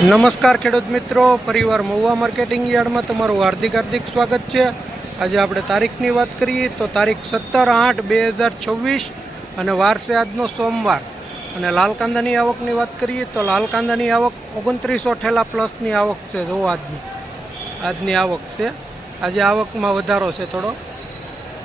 નમસ્કાર ખેડૂત મિત્રો, પરિવાર મહુવા માર્કેટિંગ યાર્ડમાં તમારું હાર્દિક સ્વાગત છે। આજે આપણે તારીખની વાત કરીએ તો તારીખ 17/8/2026 અને વાર છે આજનો સોમવાર। અને લાલ કાંદાની આવકની વાત કરીએ તો લાલ કાંદાની આવક 2900 ઠેલા પ્લસની આવક છે। જો આજની આવક છે। આજે આવકમાં વધારો છે થોડો।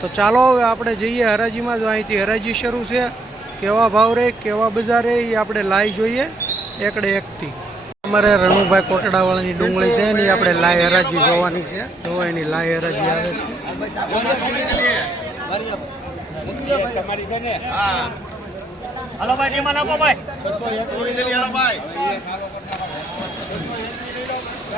તો ચાલો હવે આપણે જઈએ હરાજીમાં। જો અહીંથી હરાજી શરૂ છે, કેવા ભાવ રહે કેવા બજાર રહે એ આપણે લાઈ જોઈએ એકડે એકથી। અમારે રણુભાઈ કોટડાવાળાની ડુંગળી છે ને આપણે લાઈ હરાજી જોવાની છે। જો એની લાઈ હરાજી આવે છે।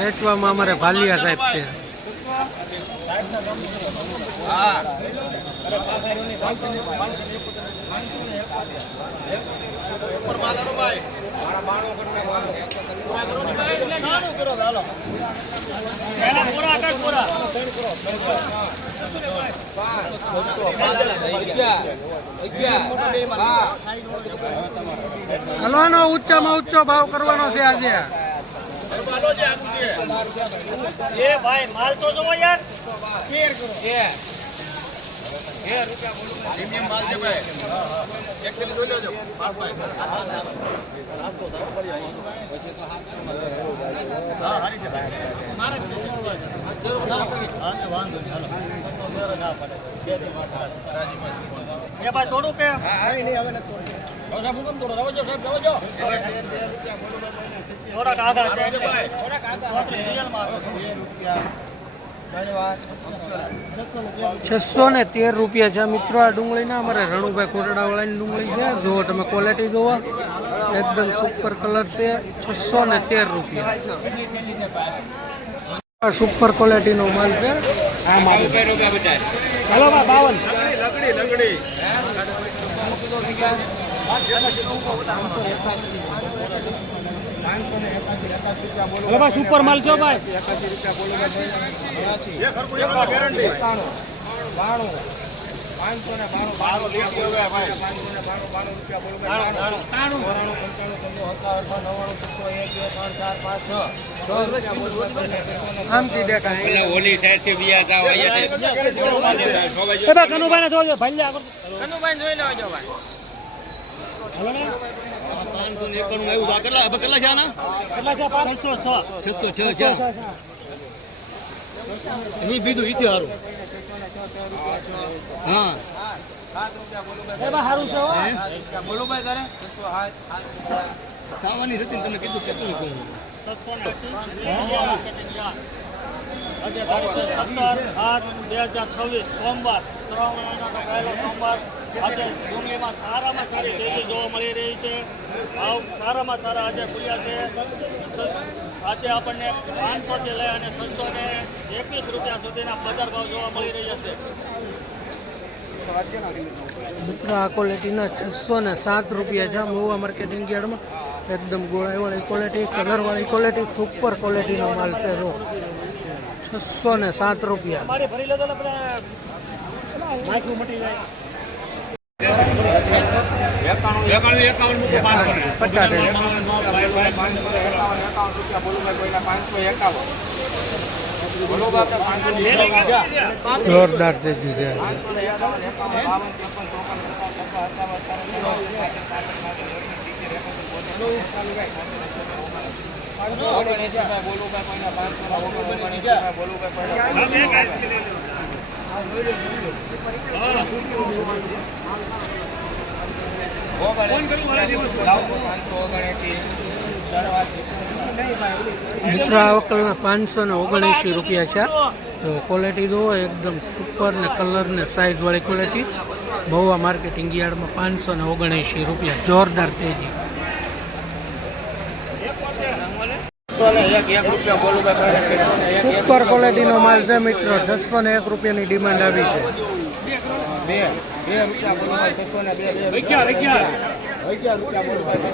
વેચવામાં અમારે ભાલિયા સાહેબ છે। હલવાનો ઊંચામાં ઊંચો ભાવ કરવાનો છે આજે। ભાઈ માલ તો જોવો યાર। થોડું કે થોડાક આગળ છે। 613 રૂપિયા છે મિત્રો આ ડુંગળીના। અમારે રણુભાઈ કોટડાવાળાની ડુંગળી છે। જો તમે ક્વોલિટી જોવો એકદમ સુપર કલર છે। 613 રૂપિયા સુપર ક્વોલિટીનો માલ છે। ચાલો 52 સુપર માલ છો ભાઈ। ઓલી સાઈડ થી બિયા જાવ કનુભાઈ ને જોજો ભાઈ કનુભાઈ જોઈ લેજો ભાઈ। કેટલા છે આના? કેટલા છે? 506 એની બીજું ઈથી હારું। હા સારું છે બોલો ભાઈ તારે સાવાની હતી ને તમે કીધું કેટલું કહું 17/8/2026 સોમવાર સોમવાર। આજે ડુંગળીમાં સારામાં સારી તેજી જોવા મળી રહી છે। ભાવ સારામાં સારા આજે ખુલ્યા છે। આજે આપણને 500 થી લઈ અને 621 રૂપિયા સુધીના બજાર ભાવ જોવા મળી રહ્યા છે। મિત્રો આ ક્વોલિટીના 607 રૂપિયા છે મહુવા માર્કેટિંગ યાર્ડમાં। એકદમ ગોળાઈવાળી ક્વોલિટી, કલરવાળી ક્વોલિટી, સુપર ક્વોલિટીનો માલ છે। જો 607 રૂપિયા। ભરી લેજો એટલે માઇક્રો મટી જાય। 51 જોરદાર તેજી છે। મિત્રો આ વકલના 579 રૂપિયા છે। તો ક્વોલિટી જુઓ એકદમ સુપર ને કલર ને સાઇઝ વાળી ક્વોલિટી। મહુવા માર્કેટિંગ યાર્ડમાં 579 રૂપિયા। જોરદાર તેજી। સુપર ક્વોલિટીનો માલ છે મિત્રો। 601 રૂપિયાની ડિમાન્ડ આવી છે।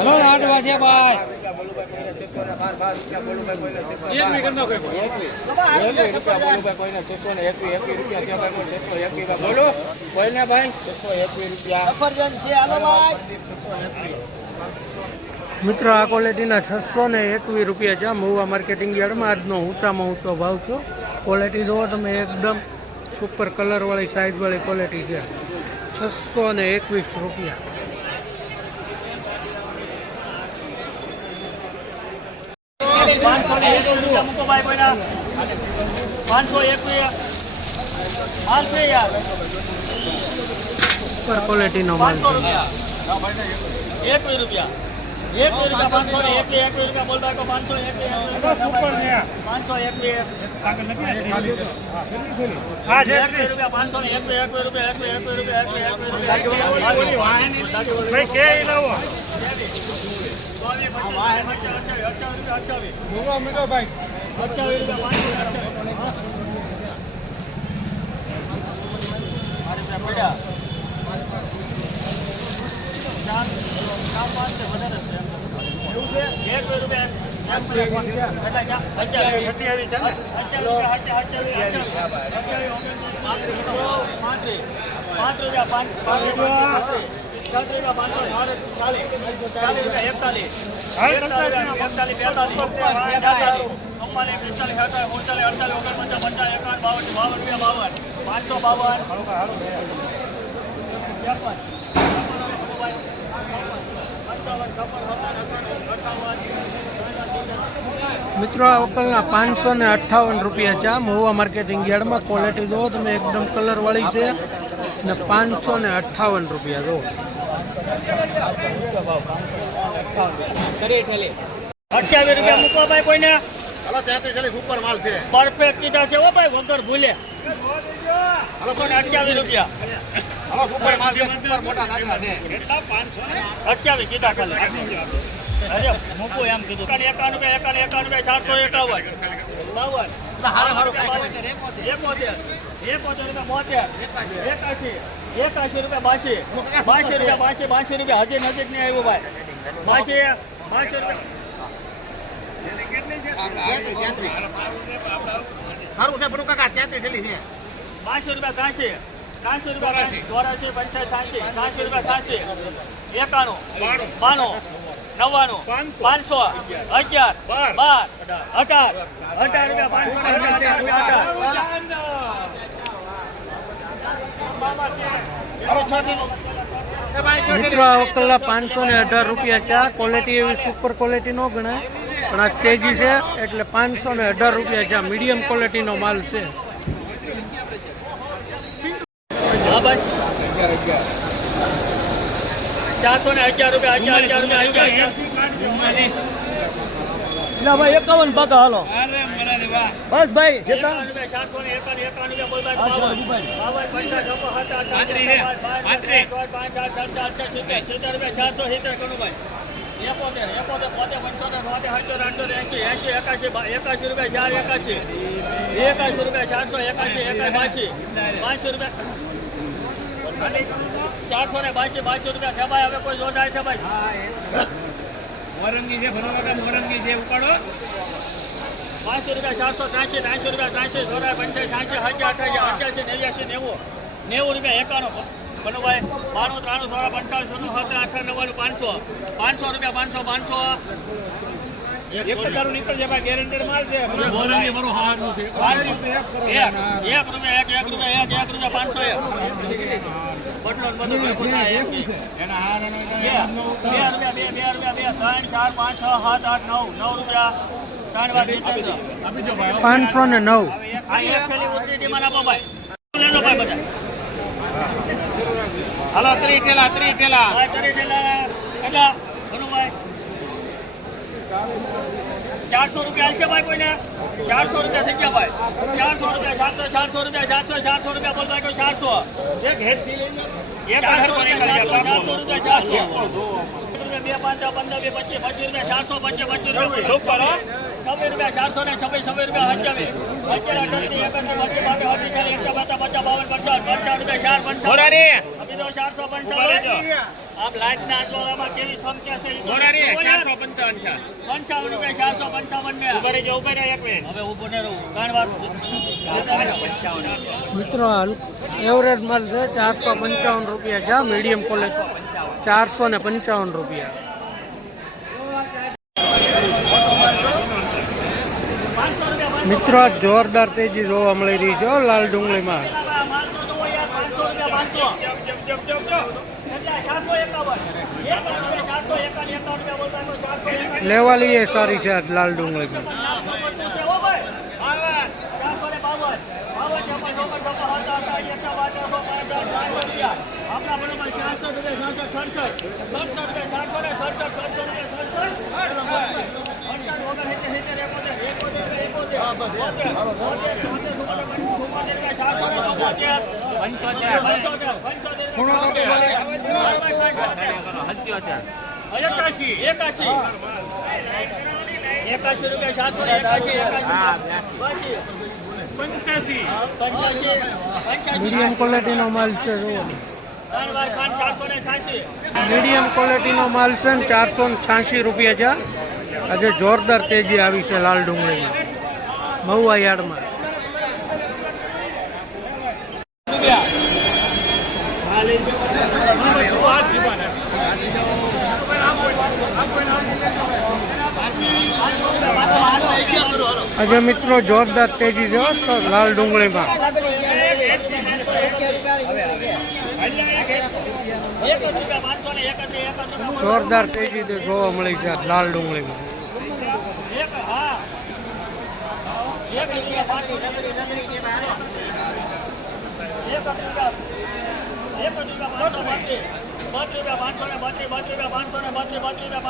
હલો 8 વાગે ભાઈ। મિત્રો આ ક્વોલિટીના 621 રૂપિયા છે મહુવા માર્કેટિંગ યાર્ડમાં. આજનો ઊંચામાં ઊંચો ભાવ છે. ક્વોલિટી જુઓ તમે, એકદમ સુપર કલરવાળી સાઇઝવાળી ક્વોલિટી છે. 621 રૂપિયા. સુપર ક્વોલિટીનો માલ છે. 21 રૂપિયા 521 રૂપિયા બોલતા તો 521 મિત્રો આ વકલના 558 રૂપિયા છે મહુવા માર્કેટિંગ યાર્ડમાં. ક્વોલિટી જુઓ તમે, એકદમ કલરવાળી છે ને 558 રૂપિયા જુઓ. 28 રૂપિયા મૂકવા ભાઈ કોઈને હાલો 33 ઉપર માલ છે. પરફેક્ટ કીધા છે હો ભાઈ, વગર ભૂલે. હાલો 28 રૂપિયા હાલો ઉપર માલ છે, ઉપર મોટા દાખલા છે. 28 કીધા ખાલી. અરે મૂકું એમ કીધું. 51 રૂપિયા 451 52 હારે હારું કાંઈ 71 રૂપિયા 81 રૂપિયા 82 રૂપિયા હજી નજીક નહીં આવ્યું ભાઈ. 82 રૂપિયા હારું છે બડું કાકા 33 ઠેલી છે. 500 રૂપિયા 300 રૂપિયા 84 85 85 91 92 99 500 11 12 18 રૂપિયા 500 મિત્રો આ વકલના 518 રૂપિયા છે. ક્વોલિટી એવી સુપર ક્વોલિટી ન ગણાય, પણ આ સ્ટેજી છે એટલે 518 રૂપિયા છે. મીડિયમ ક્વોલિટીનો માલ છે. હા ભાઈ 411 રૂપિયા ભાઈ 51 પાકા હાલો. બસ ભાઈ 482 રૂપિયા છે ભાઈ. હવે કોઈ જોડાય છે ભાઈ? મોરંગી છે, મોરંગી છે, ઉપાડો. 500 રૂપિયા 483 રૂપિયા 85 88 90 રૂપિયા 91 બનુભાઈ 92 93 16 55 98 500 રૂપિયા 500 એક હજાર નીકળ જાય ભાઈ. ગેરંટેડ માલ છે. મોરંગી મારો હારનું છે. 1 રૂપિયા 500 બટલો બધું ભેગું થાય. એના હાર 2 રૂપિયા 3 4 5 6 7 8 9 રૂપિયા 3 વાર 509. આ એક થેલી ઉતરી ડીમાં આપો ભાઈ. લેલો ભાઈ બધા. હાલો 3 ઠેલા કેટલા બનુભાઈ 400 રૂપિયા છે ભાઈ કોઈને. 400 રૂપિયા થઈ ગયા ભાઈ. 400 રૂપિયા 400 રૂપિયા બોલ ભાઈ કોઈ 400 એક હેડ થી લઈને 400 રૂપિયા 400 2 5 15 20 25 425 રૂપિયા 26 રૂપિયા 400 ને 26 રૂપિયા 455 આપ લાઈટ ના આંચવામાં કેવી સંખ્યા છે 55 રૂપિયા 455 ને ઉભા રહે એક મિનિટ. હવે ઉભો ને રહું ત્રણ વાર મિત્રો એવરેજ માલ છે 455 રૂપિયા છે. મીડિયમ ક્વોલિટી 455 રૂપિયા. મિત્રો આ જોરદાર તેજી જોવા મળી રહી છે હો લાલ ડુંગળીમાં. લેવાલી એ સારી છે આજ લાલ ડુંગળીમાં. એકાશી રૂપિયા 785 મીડિયમ ક્વોલિટીનો માલ છે જુઓ. મીડિયમ ક્વોલિટીનો માલ છે ને 486 રૂપિયા છે. આજે જોરદાર તેજી આવી છે લાલ ડુંગળીમાં મહુવા યાર્ડમાં. આજે મિત્રો જોરદાર તેજી છે હો તો લાલ ડુંગળીમાં. જોરદાર તેજી જોવા મળી છે આજ લાલ ડુંગળીમાં. ₹532